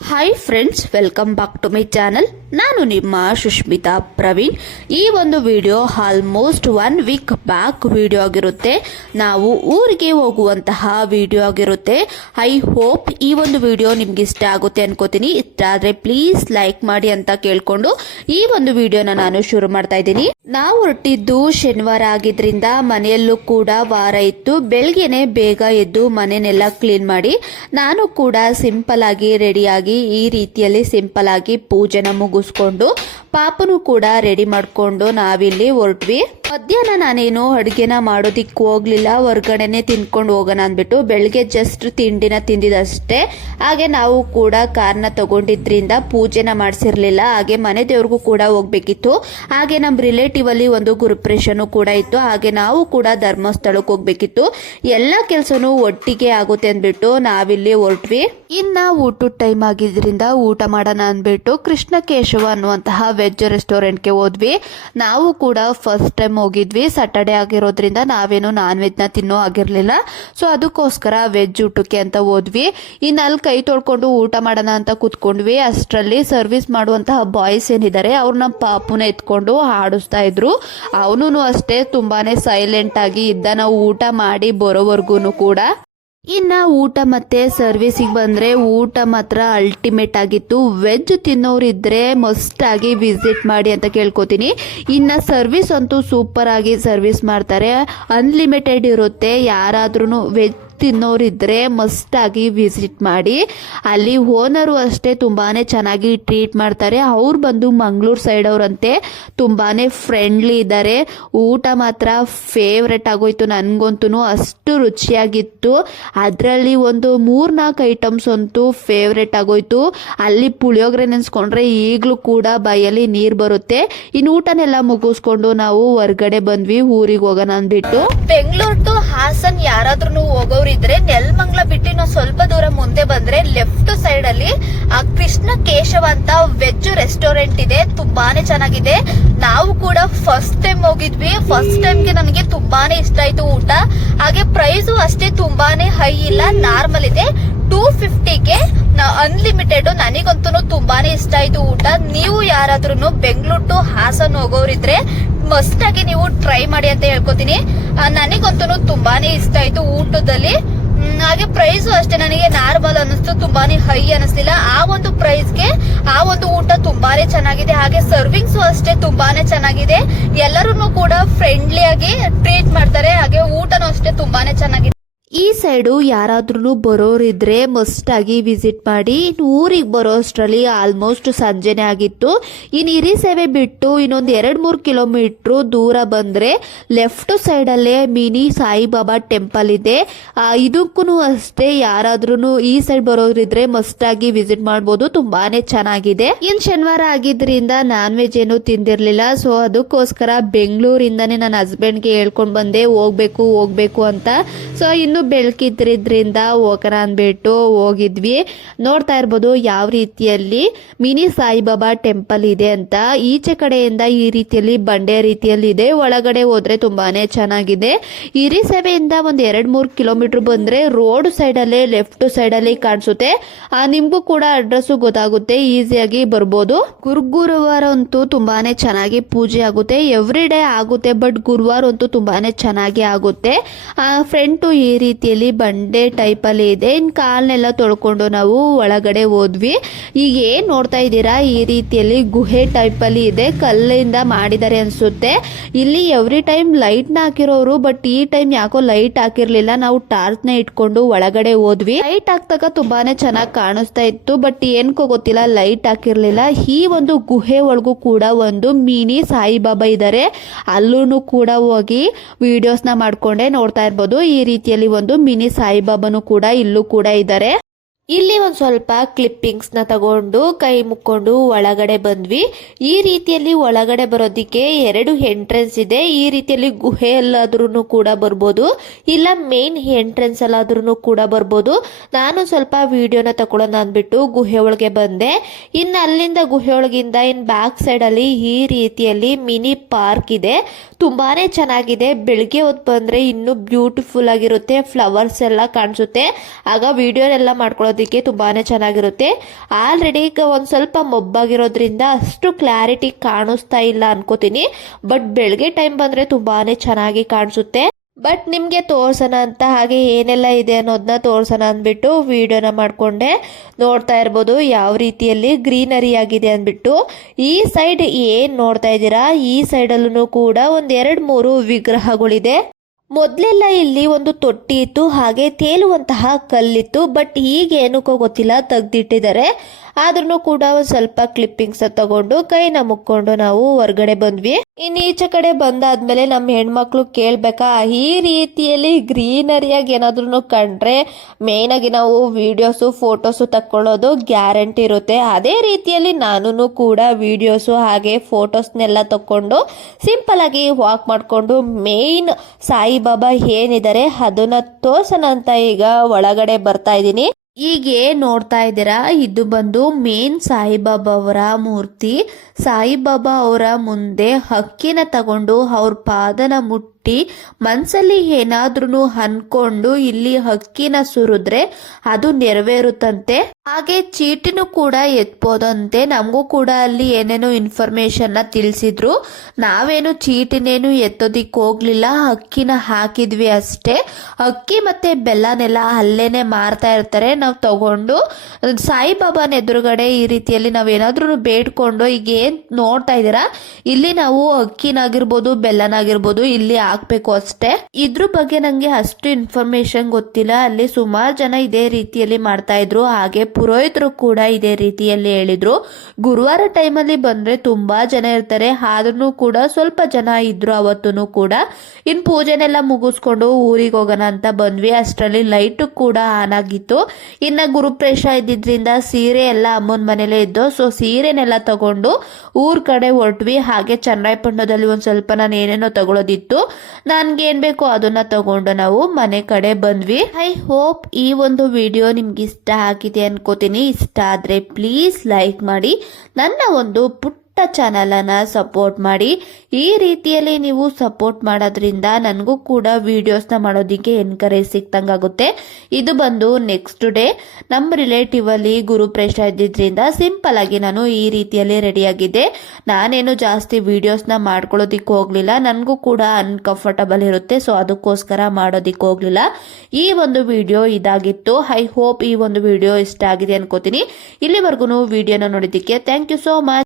Hi friends, welcome back to my channel. ನಾನು ನಿಮ್ಮ ಸುಷ್ಮಿತಾ ಪ್ರವೀಣ್. ಈ ಒಂದು video almost 1 week back video ಆಗಿರುತ್ತೆ. ನಾವು ಊರಿಗೆ ಹೋಗುವಂತಹ ವಿಡಿಯೋ ಆಗಿರುತ್ತೆ. ಐ ಹೋಪ್ ಈ ಒಂದು ವಿಡಿಯೋ ನಿಮ್ಗೆ ಇಷ್ಟ ಆಗುತ್ತೆ ಅನ್ಕೋತೀನಿ. ಇಷ್ಟ ಆದ್ರೆ ಪ್ಲೀಸ್ ಲೈಕ್ ಮಾಡಿ ಅಂತ ಕೇಳ್ಕೊಂಡು ಈ ಒಂದು ವಿಡಿಯೋನ ನಾನು ಶುರು ಮಾಡ್ತಾ ಇದ್ದೀನಿ. ನಾವು ಹೊರಟಿದ್ದು ಶನಿವಾರ ಆಗಿದ್ರಿಂದ ಮನೆಯಲ್ಲೂ ಕೂಡ ವಾರ ಇತ್ತು. ಬೆಳಗ್ಗೆನೆ ಬೇಗ ಎದ್ದು ಮನೆನೆಲ್ಲ ಕ್ಲೀನ್ ಮಾಡಿ ನಾನು ಕೂಡ ಸಿಂಪಲ್ ಆಗಿ ರೆಡಿಯಾಗಿ ಈ ರೀತಿಯಲ್ಲಿ ಸಿಂಪಲ್ ಆಗಿ ಪೂಜೆನ ಮುಗಿಸ್ಕೊಂಡು ಪಾಪನು ಕೂಡ ರೆಡಿ ಮಾಡ್ಕೊಂಡು ನಾವಿಲ್ಲಿ ಹೊರಟ್ವಿ. ಮಧ್ಯಾಹ್ನ ನಾನೇನು ಅಡುಗೆನ ಮಾಡೋದಿಕ್ಕೆ ಹೋಗ್ಲಿಲ್ಲ, ಹೊರಗಡೆನೆ ತಿನ್ಕೊಂಡು ಹೋಗೋಣ ಅಂದ್ಬಿಟ್ಟು ಬೆಳಗ್ಗೆ ಜಸ್ಟ್ ತಿಂಡಿನ ತಿಂದಿದಷ್ಟೇ. ಹಾಗೆ ನಾವು ಕೂಡ ಕಾರ್ನ ತಗೊಂಡಿದ್ರಿಂದ ಪೂಜೆನ ಮಾಡಿಸಿರ್ಲಿಲ್ಲ. ಹಾಗೆ ಮನೆ ದೇವ್ರಿಗೂ ಕೂಡ ಹೋಗ್ಬೇಕಿತ್ತು. ಹಾಗೆ ನಮ್ಮ ರಿಲೇಟಿವ್ ಅಲ್ಲಿ ಒಂದು ಗುರುಪ್ರೇಷನ್ ಕೂಡ ಇತ್ತು. ಹಾಗೆ ನಾವು ಕೂಡ ಧರ್ಮಸ್ಥಳಕ್ಕೆ ಹೋಗ್ಬೇಕಿತ್ತು. ಎಲ್ಲ ಕೆಲಸನೂ ಒಟ್ಟಿಗೆ ಆಗುತ್ತೆ ಅಂದ್ಬಿಟ್ಟು ನಾವಿಲ್ಲಿ ಹೊರಟ್ವಿ. ಇನ್ನ ಊಟದ ಟೈಮ್ ಆಗಿದ್ರಿಂದ ಊಟ ಮಾಡೋಣ ಅಂದ್ಬಿಟ್ಟು ಕೃಷ್ಣ ಕೇಶವ ಅನ್ನುವಂತಹ ವೆಜ್ ರೆಸ್ಟೋರೆಂಟ್ಗೆ ಹೋದ್ವಿ. ನಾವು ಕೂಡ ಫಸ್ಟ್ ಟೈಮ್ ಹೋಗಿದ್ವಿ. ಸ್ಯಾಟರ್ಡೆ ಆಗಿರೋದ್ರಿಂದ ನಾವೇನು ನಾನ್ ವೆಜ್ ನ ತಿನ್ನೋ ಆಗಿರ್ಲಿಲ್ಲ. ಸೊ ಅದಕ್ಕೋಸ್ಕರ ವೆಜ್ ಊಟಕ್ಕೆ ಅಂತ ಹೋದ್ವಿ. ಇನ್ನು ಅಲ್ಲಿ ಕೈ ತೊಳ್ಕೊಂಡು ಊಟ ಮಾಡೋಣ ಅಂತ ಕೂತ್ಕೊಂಡ್ವಿ. ಅಷ್ಟರಲ್ಲಿ ಸರ್ವಿಸ್ ಮಾಡುವಂತಹ ಬಾಯ್ಸ್ ಏನಿದ್ದಾರೆ ಅವ್ರು ನಮ್ಮ ಪಾಪುನ ಎತ್ಕೊಂಡು ಹಾಡಿಸ್ತಾ ಇದ್ರು. ಅವನು ಅಷ್ಟೇ ತುಂಬಾನೇ ಸೈಲೆಂಟ್ ಆಗಿ ಇದ್ದ. ನಾವು ಊಟ ಮಾಡಿ ಬರೋವರೆಗೂ ಕೂಡ. ಇನ್ನ ಊಟ ಮತ್ತೆ ಸರ್ವಿಸಿಗೆ ಬಂದ್ರೆ ಊಟ ಮಾತ್ರ ಅಲ್ಟಿಮೇಟ್ ಆಗಿತ್ತು. ವೆಜ್ ತಿನ್ನೋರಿದ್ರೆ ಮಸ್ಟ್ ಆಗಿ ವಿಸಿಟ್ ಮಾಡಿ ಅಂತ ಕೇಳ್ಕೊತೀನಿ. ಇನ್ನ ಸರ್ವಿಸ್ ಅಂತೂ ಸೂಪರ್ ಆಗಿ ಸರ್ವಿಸ್ ಮಾಡ್ತಾರೆ. ಅನ್ಲಿಮಿಟೆಡ್ ಇರುತ್ತೆ. ಯಾರಾದ್ರೂ ವೆಜ್ ತಿನ್ನೋರಿದ್ರೆ ಮಸ್ಟ್ ಆಗಿ ವಿಸಿಟ್ ಮಾಡಿ. ಅಲ್ಲಿ ಓನರು ಅಷ್ಟೇ ತುಂಬಾನೇ ಚೆನ್ನಾಗಿ ಟ್ರೀಟ್ ಮಾಡ್ತಾರೆ. ಅವ್ರು ಬಂದು ಮಂಗಳೂರು ಸೈಡ್ ಅವರಂತೆ ತುಂಬಾನೇ ಫ್ರೆಂಡ್ಲಿ ಇದ್ದಾರೆ. ಊಟ ಮಾತ್ರ ಫೇವ್ರೆಟ್ ಆಗೋಯ್ತು ನನ್ಗಂತೂ. ಅಷ್ಟು ರುಚಿಯಾಗಿತ್ತು. ಅದರಲ್ಲಿ ಒಂದು 3-4 ಐಟಮ್ಸ್ ಅಂತೂ ಫೇವ್ರೆಟ್ ಆಗೋಯ್ತು. ಅಲ್ಲಿ ಪುಳಿಯೋಗರೆ ನೆನ್ಸ್ಕೊಂಡ್ರೆ ಈಗಲೂ ಕೂಡ ಬಾಯಲ್ಲಿ ನೀರು ಬರುತ್ತೆ. ಇನ್ನು ಊಟನೆಲ್ಲ ಮುಗಿಸ್ಕೊಂಡು ನಾವು ಹೊರಗಡೆ ಬಂದ್ವಿ ಊರಿಗೆ ಹೋಗೋಣ ಅಂದ್ಬಿಟ್ಟು. ಬೆಂಗಳೂರು ಟು ಹಾಸನ್ ಯಾರಾದ್ರೂ ಹೋಗೋರಿದ್ರೆ ನೆಲಮಂಗಲ ಬಿಟ್ಟು ನಾವು ಸ್ವಲ್ಪ ದೂರ ಮುಂದೆ ಬಂದ್ರೆ ಲೆಫ್ಟ್ ಸೈಡ್ ಅಲ್ಲಿ ಕೃಷ್ಣ ಕೇಶವ ಅಂತ ವೆಜ್ ರೆಸ್ಟೋರೆಂಟ್ ಇದೆ. ತುಂಬಾನೇ ಚೆನ್ನಾಗಿದೆ. ನಾವು ಕೂಡ ಫಸ್ಟ್ ಟೈಮ್ ಹೋಗಿದ್ವಿ. ಫಸ್ಟ್ ಟೈಮ್ಗೆ ನನಗೆ ತುಂಬಾನೇ ಇಷ್ಟ ಆಯ್ತು ಊಟ. ಹಾಗೆ ಪ್ರೈಸು ಅಷ್ಟೇ ತುಂಬಾನೇ ಹೈ ಇಲ್ಲ, ನಾರ್ಮಲ್ ಇದೆ. 250ಗೆ ಅನ್ಲಿಮಿಟೆಡ್. ನನಗಂತೂ ತುಂಬಾನೇ ಇಷ್ಟ ಆಯ್ತು ಊಟ. ನೀವು ಯಾರಾದ್ರೂ ಬೆಂಗಳೂರು ಟು ಹಾಸನ್ ಹೋಗೋರಿದ್ರೆ ಮಸ್ಟ್ ಆಗಿ ನೀವು ಟ್ರೈ ಮಾಡಿ ಅಂತ ಹೇಳ್ಕೊತೀನಿ. ನನಗಂತೂ ತುಂಬಾನೇ ಇಷ್ಟ ಆಯ್ತು ಊಟದಲ್ಲಿ. ಹಾಗೆ ಪ್ರೈಸು ಅಷ್ಟೇ ನನಗೆ ನಾರ್ಮಲ್ ಅನ್ನಿಸ್ತು, ತುಂಬಾನೇ ಹೈ ಅನಿಸ್ಲಿಲ್ಲ. ಆ ಒಂದು ಪ್ರೈಸ್ಗೆ ಆ ಒಂದು ಊಟ ತುಂಬಾನೇ ಚೆನ್ನಾಗಿದೆ. ಹಾಗೆ ಸರ್ವಿಂಗ್ಸು ಅಷ್ಟೇ ತುಂಬಾನೇ ಚೆನ್ನಾಗಿದೆ. ಎಲ್ಲರೂ ಕೂಡ ಫ್ರೆಂಡ್ಲಿ ಆಗಿ ಟ್ರೀಟ್ ಮಾಡ್ತಾರೆ. ಹಾಗೆ ಊಟನೂ ಅಷ್ಟೇ ತುಂಬಾನೇ ಚೆನ್ನಾಗಿದೆ. ಈ ಸೈಡು ಯಾರಾದ್ರೂ ಬರೋರಿದ್ರೆ ಮಸ್ಟ್ ಆಗಿ ವಿಸಿಟ್ ಮಾಡಿ. ಊರಿಗೆ ಬರೋ ಅಷ್ಟರಲ್ಲಿ ಆಲ್ಮೋಸ್ಟ್ ಸಂಜೆನೆ ಆಗಿತ್ತು. ಇನ್ನು ಹಿರಿ ಸೇವೆ ಬಿಟ್ಟು ಇನ್ನೊಂದು 2-3 ಕಿಲೋಮೀಟರ್ ದೂರ ಬಂದ್ರೆ ಲೆಫ್ಟ್ ಸೈಡ್ ಅಲ್ಲೇ ಮಿನಿ ಸಾಯಿಬಾಬಾ ಟೆಂಪಲ್ ಇದೆ. ಇದಕ್ಕೂ ಅಷ್ಟೇ ಯಾರಾದ್ರೂ ಈ ಸೈಡ್ ಬರೋರಿದ್ರೆ ಮಸ್ಟ್ ಆಗಿ ವಿಸಿಟ್ ಮಾಡಬಹುದು. ತುಂಬಾನೇ ಚೆನ್ನಾಗಿದೆ. ಇನ್ ಶನಿವಾರ ಆಗಿದ್ರಿಂದ ನಾನ್ ವೆಜ್ ಏನು ತಿಂದಿರ್ಲಿಲ್ಲ. ಸೊ ಅದಕ್ಕೋಸ್ಕರ ಬೆಂಗಳೂರಿಂದಾನೇ ನನ್ನ ಹಸ್ಬೆಂಡ್ಗೆ ಹೇಳ್ಕೊಂಡ್ ಬಂದೆ ಹೋಗ್ಬೇಕು ಅಂತ. ಸೊ ಇನ್ನು ಬೆಳಕಿದ್ರಿಂದ ಹೋಗೋಣ ಅಂದ್ಬಿಟ್ಟು ಹೋಗಿದ್ವಿ. ನೋಡ್ತಾ ಇರ್ಬೋದು ಯಾವ ರೀತಿಯಲ್ಲಿ ಮಿನಿ ಸಾಯಿಬಾಬಾ ಟೆಂಪಲ್ ಇದೆ ಅಂತ. ಈಚೆ ಕಡೆಯಿಂದ ಈ ರೀತಿಯಲ್ಲಿ ಬಂಡೆ ರೀತಿಯಲ್ಲಿ ಇದೆ. ಒಳಗಡೆ ಹೋದ್ರೆ ತುಂಬಾನೇ ಚೆನ್ನಾಗಿದೆ. ಹಿರಿ ಸೇವೆಯಿಂದ ಒಂದು 2-3 ಕಿಲೋಮೀಟರ್ ಬಂದ್ರೆ ರೋಡ್ ಸೈಡ್ ಅಲ್ಲೇ ಲೆಫ್ಟ್ ಸೈಡ್ ಅಲ್ಲಿ ಕಾಣಿಸುತ್ತೆ. ನಿಮ್ಗೂ ಕೂಡ ಅಡ್ರೆಸ್ ಗೊತ್ತಾಗುತ್ತೆ, ಈಸಿಯಾಗಿ ಬರ್ಬೋದು. ಗುರುವಾರ ಅಂತೂ ತುಂಬಾನೇ ಚೆನ್ನಾಗಿ ಪೂಜೆ ಆಗುತ್ತೆ. ಎವ್ರಿ ಡೇ ಆಗುತ್ತೆ, ಬಟ್ ಗುರುವಾರ ಅಂತೂ ತುಂಬಾನೇ ಚೆನ್ನಾಗಿ ಆಗುತ್ತೆ. ಫ್ರಂಟು ಈ ರೀತಿಯಲ್ಲಿ ಬಂಡೆ ಟೈಪ್ ಅಲ್ಲಿ ಇದೆ. ಇನ್ ಕಾಲ್ನೆಲ್ಲ ತೊಳ್ಕೊಂಡು ನಾವು ಒಳಗಡೆ ಹೋದ್ವಿ. ಈಗ ಏನ್ ನೋಡ್ತಾ ಇದ್ದೀರಾ ಈ ರೀತಿಯಲ್ಲಿ ಗುಹೆ ಟೈಪ್ ಅಲ್ಲಿ ಇದೆ. ಕಲ್ಲಿಂದ ಮಾಡಿದ್ದಾರೆ ಅನ್ಸುತ್ತೆ. ಇಲ್ಲಿ ಎವ್ರಿ ಟೈಮ್ ಲೈಟ್ ನ ಹಾಕಿರೋರು, ಬಟ್ ಈ ಟೈಮ್ ಯಾಕೋ ಲೈಟ್ ಹಾಕಿರ್ಲಿಲ್ಲ. ನಾವು ಟಾರ್ಚ್ ನ ಇಟ್ಕೊಂಡು ಒಳಗಡೆ ಹೋದ್ವಿ. ಲೈಟ್ ಹಾಕ್ದಾಗ ತುಂಬಾನೇ ಚೆನ್ನಾಗಿ ಕಾಣಿಸ್ತಾ ಇತ್ತು, ಬಟ್ ಏನ್ಕೋ ಗೊತ್ತಿಲ್ಲ ಲೈಟ್ ಹಾಕಿರ್ಲಿಲ್ಲ. ಈ ಒಂದು ಗುಹೆ ಒಳಗೂ ಕೂಡ ಒಂದು ಮಿನಿ ಸಾಯಿಬಾಬಾ ಇದ್ದಾರೆ. ಅಲ್ಲೂ ಕೂಡ ಹೋಗಿ ವಿಡಿಯೋಸ್ ನ ಮಾಡ್ಕೊಂಡೆ ನೋಡ್ತಾ ಇರ್ಬೋದು. ಈ ರೀತಿಯಲ್ಲಿ ಒಂದು ಮಿನಿ ಸಾಯಿಬಾಬಾನು ಕೂಡ ಇಲ್ಲೂ ಕೂಡ ಇದ್ದಾರೆ. ಇಲ್ಲಿ ಒಂದು ಸ್ವಲ್ಪ ಕ್ಲಿಪ್ಪಿಂಗ್ಸ್ ನ ತಗೊಂಡು ಕೈ ಮುಕ್ಕೊಂಡು ಒಳಗಡೆ ಬಂದ್ವಿ. ಈ ರೀತಿಯಲ್ಲಿ ಒಳಗಡೆ ಬರೋದಿಕ್ಕೆ 2 ಎಂಟ್ರೆನ್ಸ್ ಇದೆ. ಈ ರೀತಿಯಲ್ಲಿ ಗುಹೆ ಎಲ್ಲಾದ್ರೂ ಕೂಡ ಬರ್ಬೋದು, ಇಲ್ಲ ಮೇನ್ ಎಂಟ್ರೆನ್ಸ್ ಅಲ್ಲಾದ್ರೂ ಕೂಡ ಬರ್ಬೋದು. ನಾನು ಸ್ವಲ್ಪ ವಿಡಿಯೋನ ತಗೊಳ್ಳೋಣ ಅಂದ್ಬಿಟ್ಟು ಗುಹೆ ಒಳಗೆ ಬಂದೆ. ಇನ್ನು ಅಲ್ಲಿಂದ ಗುಹೆ ಒಳಗಿಂದ ಬ್ಯಾಕ್ ಸೈಡ್ ಅಲ್ಲಿ ಈ ರೀತಿಯಲ್ಲಿ ಮಿನಿ ಪಾರ್ಕ್ ಇದೆ. ತುಂಬಾನೇ ಚೆನ್ನಾಗಿದೆ. ಬೆಳಿಗ್ಗೆ ಹೊತ್ತು ಬಂದ್ರೆ ಇನ್ನೂ ಬ್ಯೂಟಿಫುಲ್ ಆಗಿರುತ್ತೆ, ಫ್ಲವರ್ಸ್ ಎಲ್ಲ ಕಾಣಿಸುತ್ತೆ. ಆಗ ವಿಡಿಯೋನೆಲ್ಲ ಮಾಡ್ಕೊಳ್ಳೋದಕ್ಕೆ ತುಂಬಾನೇ ಚೆನ್ನಾಗಿರುತ್ತೆ. ಆಲ್ರೆಡಿ ಒಂದ್ ಸ್ವಲ್ಪ ಮೊಬ್ಬಾಗಿರೋದ್ರಿಂದ ಅಷ್ಟು ಕ್ಲಾರಿಟಿ ಕಾಣಿಸ್ತಾ ಇಲ್ಲ ಅನ್ಕೋತೀನಿ. ಬಟ್ ಬೆಳಗ್ಗೆ ಟೈಮ್ ಬಂದ್ರೆ ತುಂಬಾನೇ ಚೆನ್ನಾಗಿ ಕಾಣಿಸುತ್ತೆ. ಬಟ್ ನಿಮಗೆ ತೋರ್ಸೋಣ ಅಂತ ಹಾಗೆ ಏನೆಲ್ಲ ಇದೆ ಅನ್ನೋದನ್ನ ತೋರ್ಸೋಣ ಅಂದ್ಬಿಟ್ಟು ವಿಡಿಯೋನ ಮಾಡ್ಕೊಂಡೆ. ನೋಡ್ತಾ ಇರ್ಬೋದು ಯಾವ ರೀತಿಯಲ್ಲಿ ಗ್ರೀನರಿ ಆಗಿದೆ ಅಂದ್ಬಿಟ್ಟು. ಈ ಸೈಡ್ ಏನ್ ನೋಡ್ತಾ ಇದ್ದೀರಾ, ಈ ಸೈಡಲ್ಲೂ ಕೂಡ ಒಂದ್ 2-3 ವಿಗ್ರಹಗಳಿದೆ. ಮೊದಲೆಲ್ಲ ಇಲ್ಲಿ ಒಂದು ತೊಟ್ಟಿ ಇತ್ತು, ಹಾಗೆ ತೇಲುವಂತಹ ಕಲ್ಲಿತ್ತು. ಬಟ್ ಈಗ ಏನಕ್ಕೋ ಗೊತ್ತಿಲ್ಲ ತೆಗ್ದಿಟ್ಟಿದ್ದಾರೆ. ಆದ್ರೂ ಕೂಡ ಒಂದ್ ಸ್ವಲ್ಪ ಕ್ಲಿಪ್ಪಿಂಗ್ಸ್ ತಗೊಂಡು ಕೈನ ಮುಕ್ಕೊಂಡು ನಾವು ಹೊರಗಡೆ ಬಂದ್ವಿ. ಇನ್ನು ಈಚೆ ಕಡೆ ಬಂದಾದ್ಮೇಲೆ ನಮ್ಮ ಹೆಣ್ಮಕ್ಳು ಕೇಳ್ಬೇಕಾ, ಈ ರೀತಿಯಲ್ಲಿ ಗ್ರೀನರಿಯಾಗಿ ಏನಾದ್ರೂ ಕಂಡ್ರೆ ಮೇನ್ ಆಗಿ ನಾವು ವಿಡಿಯೋಸು ಫೋಟೋಸು ತಕ್ಕೊಳ್ಳೋದು ಗ್ಯಾರಂಟಿ ಇರುತ್ತೆ. ಅದೇ ರೀತಿಯಲ್ಲಿ ನಾನು ಕೂಡ ವಿಡಿಯೋಸು ಹಾಗೆ ಫೋಟೋಸ್ನೆಲ್ಲ ತಕೊಂಡು ಸಿಂಪಲ್ ಆಗಿ ವಾಕ್ ಮಾಡ್ಕೊಂಡು ಮೇನ್ ಸಾಯಿಬಾಬಾ ಏನಿದ್ದಾರೆ ಅದನ್ನ ತೋರ್ಸೋಣ ಅಂತ ಈಗ ಒಳಗಡೆ ಬರ್ತಾ ಇದ್ದೀನಿ. ಈಗ ನೋಡ್ತಾ ಇದ್ದೀರಾ, ಇದು ಬಂದು ಮೇನ್ ಸಾಯಿಬಾಬಾ ಅವರ ಮೂರ್ತಿ. ಸಾಯಿಬಾಬಾ ಅವರ ಮುಂದೆ ಹಕ್ಕಿನ ತಗೊಂಡು ಅವ್ರ ಪಾದನ ಮುಟ್ಟಿ ಮನ್ಸಲ್ಲಿ ಏನಾದ್ರೂ ಅನ್ಕೊಂಡು ಇಲ್ಲಿ ಹಕ್ಕಿನ ಸುರಿದ್ರೆ ಅದು ನೆರವೇರುತ್ತಂತೆ. ಹಾಗೆ ಚೀಟಿನೂ ಕೂಡ ಎತ್ಬೋದಂತೆ. ನಮಗೂ ಕೂಡ ಅಲ್ಲಿ ಏನೇನೋ ಇನ್ಫಾರ್ಮೇಶನ್ ತಿಳಿಸಿದ್ರು. ನಾವೇನು ಚೀಟಿನೇನು ಎತ್ತೋದಿಕ್ ಹೋಗ್ಲಿಲ್ಲ, ಹಕ್ಕಿನ ಹಾಕಿದ್ವಿ ಅಷ್ಟೇ. ಅಕ್ಕಿ ಮತ್ತೆ ಬೆಲ್ಲನೆಲ್ಲ ಅಲ್ಲೇನೆ ಮಾರ್ತಾ ಇರ್ತಾರೆ. ನಾವು ತಗೊಂಡು ಸಾಯಿಬಾಬಾನ ಎದುರುಗಡೆ ಈ ರೀತಿಯಲ್ಲಿ ನಾವೇನಾದ್ರೂ ಬೇಡ್ಕೊಂಡು, ಈಗ ಏನ್ ನೋಡ್ತಾ ಇದ್ದೀರಾ ಇಲ್ಲಿ ನಾವು ಅಕ್ಕಿನಾಗಿರ್ಬೋದು ಬೆಲ್ಲನಾಗಿರ್ಬೋದು ಇಲ್ಲಿ ಹಾಕ್ಬೇಕು ಅಷ್ಟೇ. ಇದ್ರ ಬಗ್ಗೆ ನಂಗೆ ಅಷ್ಟು ಇನ್ಫಾರ್ಮೇಶನ್ ಗೊತ್ತಿಲ್ಲ. ಅಲ್ಲಿ ಸುಮಾರು ಜನ ಇದೇ ರೀತಿಯಲ್ಲಿ ಮಾಡ್ತಾ ಇದ್ರು. ಹಾಗೆ ಪುರೋಹಿತರು ಕೂಡ ಇದೇ ರೀತಿಯಲ್ಲಿ ಹೇಳಿದ್ರು. ಗುರುವಾರ ಟೈಮಲ್ಲಿ ಬಂದ್ರೆ ತುಂಬಾ ಜನ ಇರ್ತಾರೆ, ಆದ್ರೂ ಕೂಡ ಸ್ವಲ್ಪ ಜನ ಇದ್ರು ಅವತ್ತೂ ಕೂಡ. ಇನ್ ಪೂಜೆನೆಲ್ಲ ಮುಗಿಸ್ಕೊಂಡು ಊರಿಗೆ ಹೋಗೋಣ ಅಂತ ಬಂದ್ವಿ. ಅಷ್ಟರಲ್ಲಿ ಲೈಟ್ ಕೂಡ ಆನ್ ಆಗಿತ್ತು. ಇನ್ನ ಗುರುಪ್ರೇಷ ಇದ್ದಿದ್ರಿಂದ ಸೀರೆ ಎಲ್ಲ ಅಮ್ಮನ ಮನೇಲೆ ಇದ್ದು, ಸೊ ಸೀರೆನೆಲ್ಲ ತಗೊಂಡು ಊರ್ ಕಡೆ ಹೊರಟ್ವಿ. ಹಾಗೆ ಚನ್ನರಾಯಪಟ್ಟಣದಲ್ಲಿ ಒಂದ್ ಸ್ವಲ್ಪ ನಾನು ಏನೇನೋ ತಗೊಳ್ಳೋದಿತ್ತು, ನನ್ಗೆ ಏನ್ ಬೇಕೋ ಅದನ್ನ ತಗೊಂಡು ನಾವು ಮನೆ ಕಡೆ ಬಂದ್ವಿ. ಐ ಹೋಪ್ ಈ ಒಂದು ವಿಡಿಯೋ ನಿಮ್ಗೆ ಇಷ್ಟ ಆಗಿದೆ ಅನ್ಕೋತೀನಿ. ಇಷ್ಟ ಆದ್ರೆ ಪ್ಲೀಸ್ ಲೈಕ್ ಮಾಡಿ, ನನ್ನ ಒಂದು ಪುಟ್ಟ ಚಾನಲ್ ಅನ್ನ ಸಪೋರ್ಟ್ ಮಾಡಿ. ಈ ರೀತಿಯಲ್ಲಿ ನೀವು ಸಪೋರ್ಟ್ ಮಾಡೋದ್ರಿಂದ ನನಗೂ ಕೂಡ ವಿಡಿಯೋಸ್ನ ಮಾಡೋದಿಕ್ಕೆ ಎನ್ಕರೇಜ್ ಸಿಕ್ತಂಗಾಗುತ್ತೆ. ಇದು ಬಂದು ನೆಕ್ಸ್ಟ್ ಡೇ ನಮ್ಮ ರಿಲೇಟಿವ್ ಅಲ್ಲಿ ಗುರುಪ್ರೇಷ ಇದ್ದಿದ್ರಿಂದ ಸಿಂಪಲ್ ಆಗಿ ನಾನು ಈ ರೀತಿಯಲ್ಲಿ ರೆಡಿ ಆಗಿದ್ದೆ. ನಾನೇನು ಜಾಸ್ತಿ ವಿಡಿಯೋಸ್ನ ಮಾಡ್ಕೊಳ್ಳೋದಿಕ್ಕೆ ಹೋಗ್ಲಿಲ್ಲ, ನನಗೂ ಕೂಡ ಅನ್ಕಂಫರ್ಟಬಲ್ ಇರುತ್ತೆ, ಸೊ ಅದಕ್ಕೋಸ್ಕರ ಮಾಡೋದಿಕ್ಕೆ ಹೋಗ್ಲಿಲ್ಲ. ಈ ಒಂದು ವಿಡಿಯೋ ಇದಾಗಿತ್ತು. ಐ ಹೋಪ್ ಈ ಒಂದು ವಿಡಿಯೋ ಇಷ್ಟ ಆಗಿದೆ ಅನ್ಕೋತೀನಿ. ಇಲ್ಲಿವರೆಗೂ ವಿಡಿಯೋನ ನೋಡಿದ್ದಕ್ಕೆ ಥ್ಯಾಂಕ್ ಯು ಸೋ ಮಚ್.